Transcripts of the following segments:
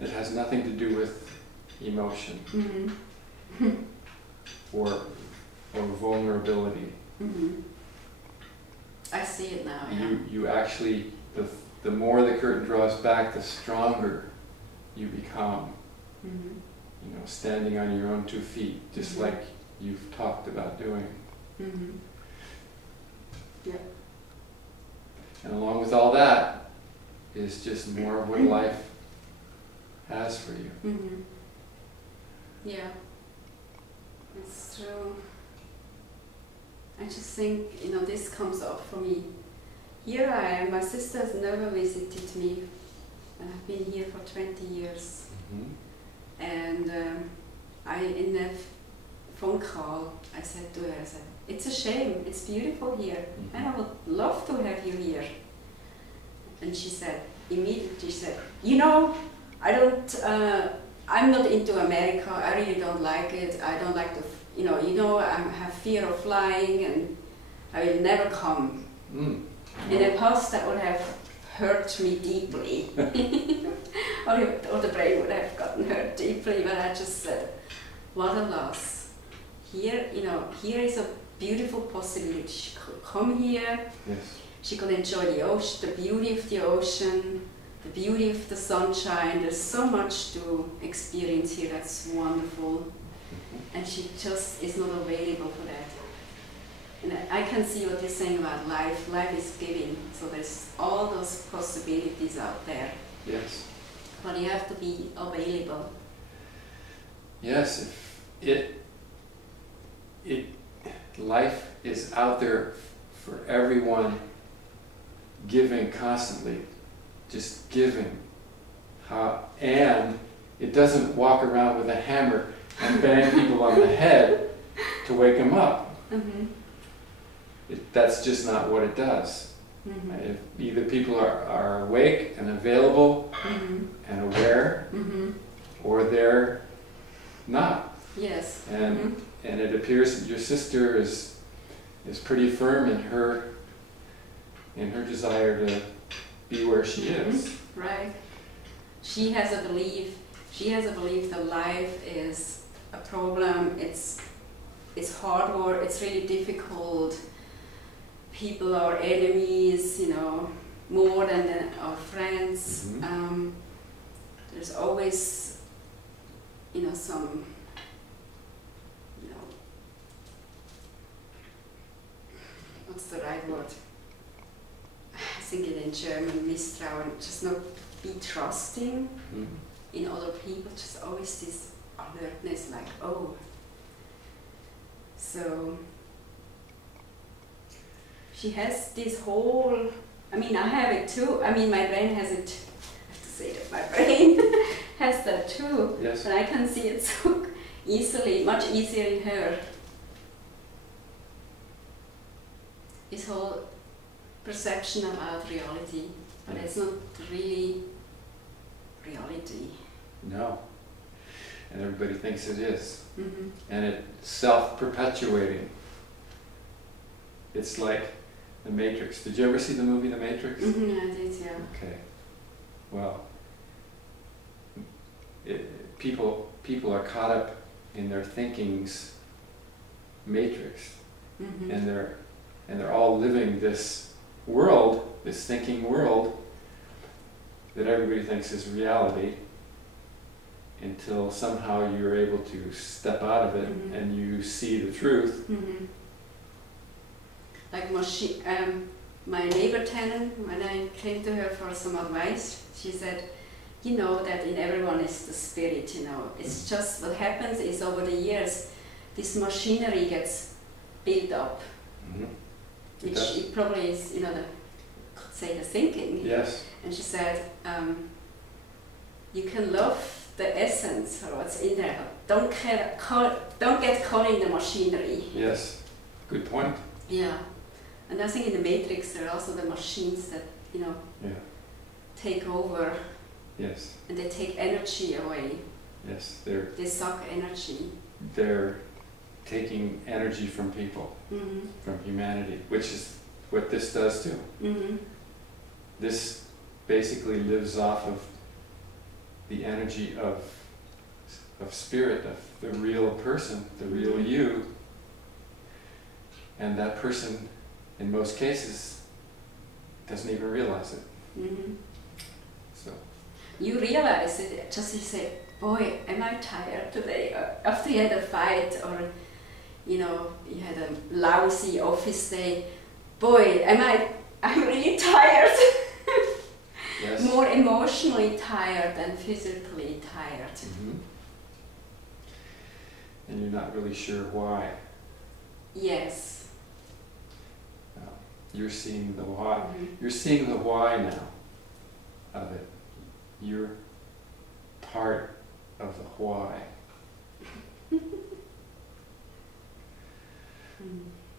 It has nothing to do with emotion or vulnerability. I see it now. Yeah. You actually, the more the curtain draws back, the stronger you become. You know, standing on your own 2 feet, just like you've talked about doing. Yeah. And along with all that is just more of what life has for you. Yeah, it's true. I just think, you know, this comes up for me. Here I am, my sister has never visited me. I've been here for 20 years. And in that phone call, I said to her, I said, it's a shame, it's beautiful here, and I would love to have you here. And she said, immediately she said, you know, I'm not into America, I really don't like it, I don't like you know, I have fear of flying, and I will never come. In the past, that would have hurt me deeply. or the brain would have gotten hurt deeply, but I just said, what a loss. Here, you know, here is a beautiful possibility. She could come here, she could enjoy the ocean, the beauty of the ocean, the beauty of the sunshine. There's so much to experience here that's wonderful. And she just is not available for that. And I can see what you're saying about life. Life is giving, so there's all those possibilities out there. Yes. But you have to be available. Yes, life is out there for everyone, giving constantly, just giving. And it doesn't walk around with a hammer and bang people on the head to wake them up. That's just not what it does. If either people are awake and available and aware, or they're not. Yes. And it appears that your sister is pretty firm in her desire to be where she is. Right. She has a belief. She has a belief that life is a problem. It's hard work. It's really difficult. People are enemies, you know, more than our friends. There's always, you know, some, you know, what's the right word? I think it in German, Misstrauen, just not be trusting in other people, just always this alertness, like, oh. So she has this whole, I mean, I have it too. I mean, my brain has it, I have to say that my brain has that too. Yes. But I can see it so easily, much easier in her. This whole perception about reality, but it's not really reality. No. And everybody thinks it is. And it's self-perpetuating. It's like The Matrix. Did you ever see the movie The Matrix? I did, yeah. Okay. Well, people are caught up in their thinking's matrix, and they're all living this world, this thinking world that everybody thinks is reality, until somehow you're able to step out of it and you see the truth. Like my neighbor tenant, when I came to her for some advice, she said, you know that in everyone is the spirit, you know. It's just what happens is over the years, this machinery gets built up, which it probably is, you know, could say the thinking. Yes. And she said, you can love the essence or what's in there, but don't get caught in the machinery. Yes. Good point. Yeah. And I think in the Matrix there are also the machines that, you know, take over. Yes. And they take energy away. Yes, they suck energy. They're taking energy from people, from humanity, which is what this does too. This basically lives off of the energy of spirit, of the real person, the real you, and that person, in most cases, doesn't even realize it. Mm-hmm. So you realize it, just you say, boy, am I tired today? After you had a fight, or you had a lousy office day, boy, I'm really tired. yes. More emotionally tired than physically tired. Mm-hmm. And you're not really sure why. Yes. You're seeing the why. Mm-hmm. You're seeing the why now of it. You're part of the why.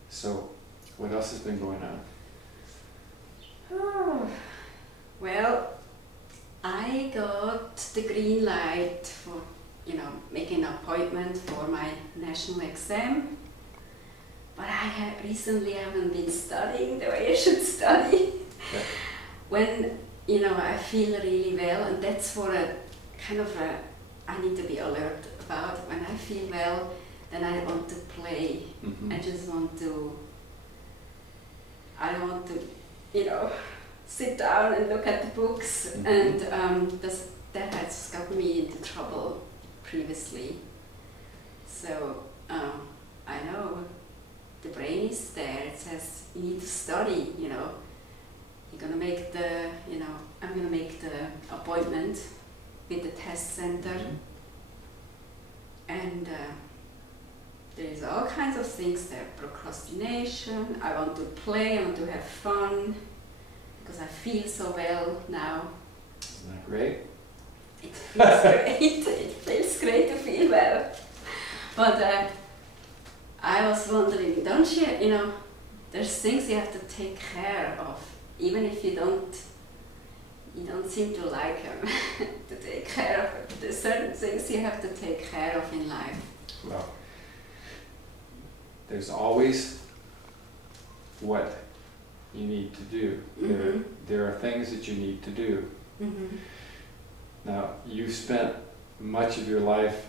So, what else has been going on? Oh, well, I got the green light for, making an appointment for my national exam. But I recently haven't been studying the way I should study. Okay. When, I feel really well, and that's for a kind of I need to be alert about. When I feel well, then I want to play. Mm-hmm. I don't want to, sit down and look at the books. Mm-hmm. And that has got me into trouble previously. So I know the brain is there. It says you need to study. You're gonna make I'm gonna make the appointment with the test center, Mm-hmm. and there's all kinds of things there. Procrastination. I want to play. I want to have fun because I feel so well now. Isn't that great? It feels great. It feels great to feel well. But I was wondering, don't you? There's things you have to take care of, even if you don't seem to like them. To take care of it. There's certain things you have to take care of in life. Well, there's always what you need to do. Mm-hmm. There are things that you need to do. Mm-hmm. Now, you've spent much of your life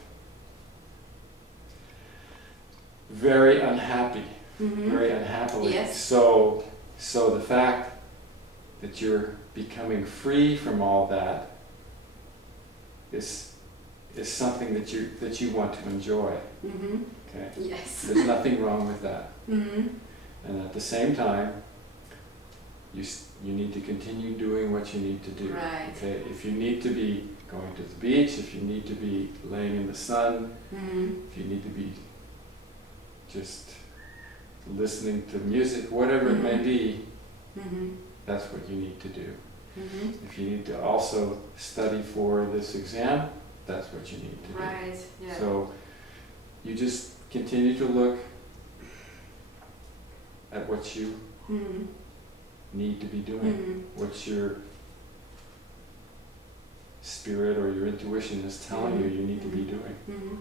very unhappy, Mm-hmm. very unhappily. Yes. So the fact that you're becoming free from all that is something that you want to enjoy. Mm-hmm. Okay. Yes. There's nothing wrong with that. Mm-hmm. And at the same time, you need to continue doing what you need to do. Right. Okay. If you need to be going to the beach, if you need to be laying in the sun, Mm-hmm. if you need to be just listening to music, whatever it may be, Mm-hmm. that's what you need to do. Mm-hmm. If you need to also study for this exam, that's what you need to do. Right. Yeah. So you just continue to look at what you Mm-hmm. need to be doing, Mm-hmm. what your spirit or your intuition is telling you you need to be doing. Mm-hmm.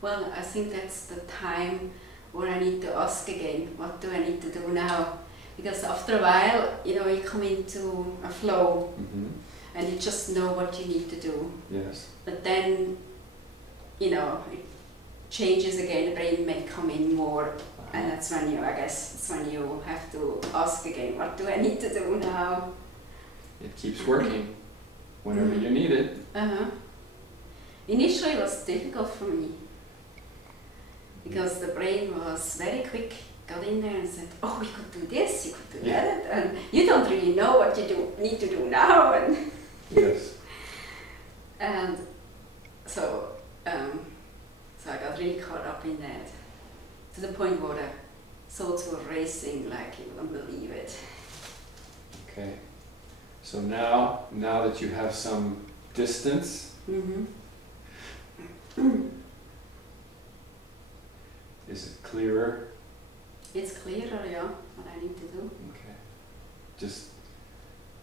Well, I think that's the time where I need to ask again, what do I need to do now? Because after a while, you come into a flow Mm-hmm. and you just know what you need to do. Yes. But then, it changes again, the brain may come in more, and that's when that's when you have to ask again, what do I need to do now? It keeps working whenever you need it. Uh-huh. Initially it was difficult for me, because the brain was very quick, got in there and said, oh, you could do this, you could do that, and you don't really know what you need to do now. And Yes. and so I got really caught up in that, to the point where the thoughts were racing like you wouldn't believe it. Okay. So now that you have some distance, Mm-hmm. is it clearer? It's clearer, yeah, what I need to do. Okay. Just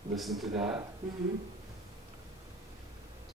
listen to that. Mm-hmm.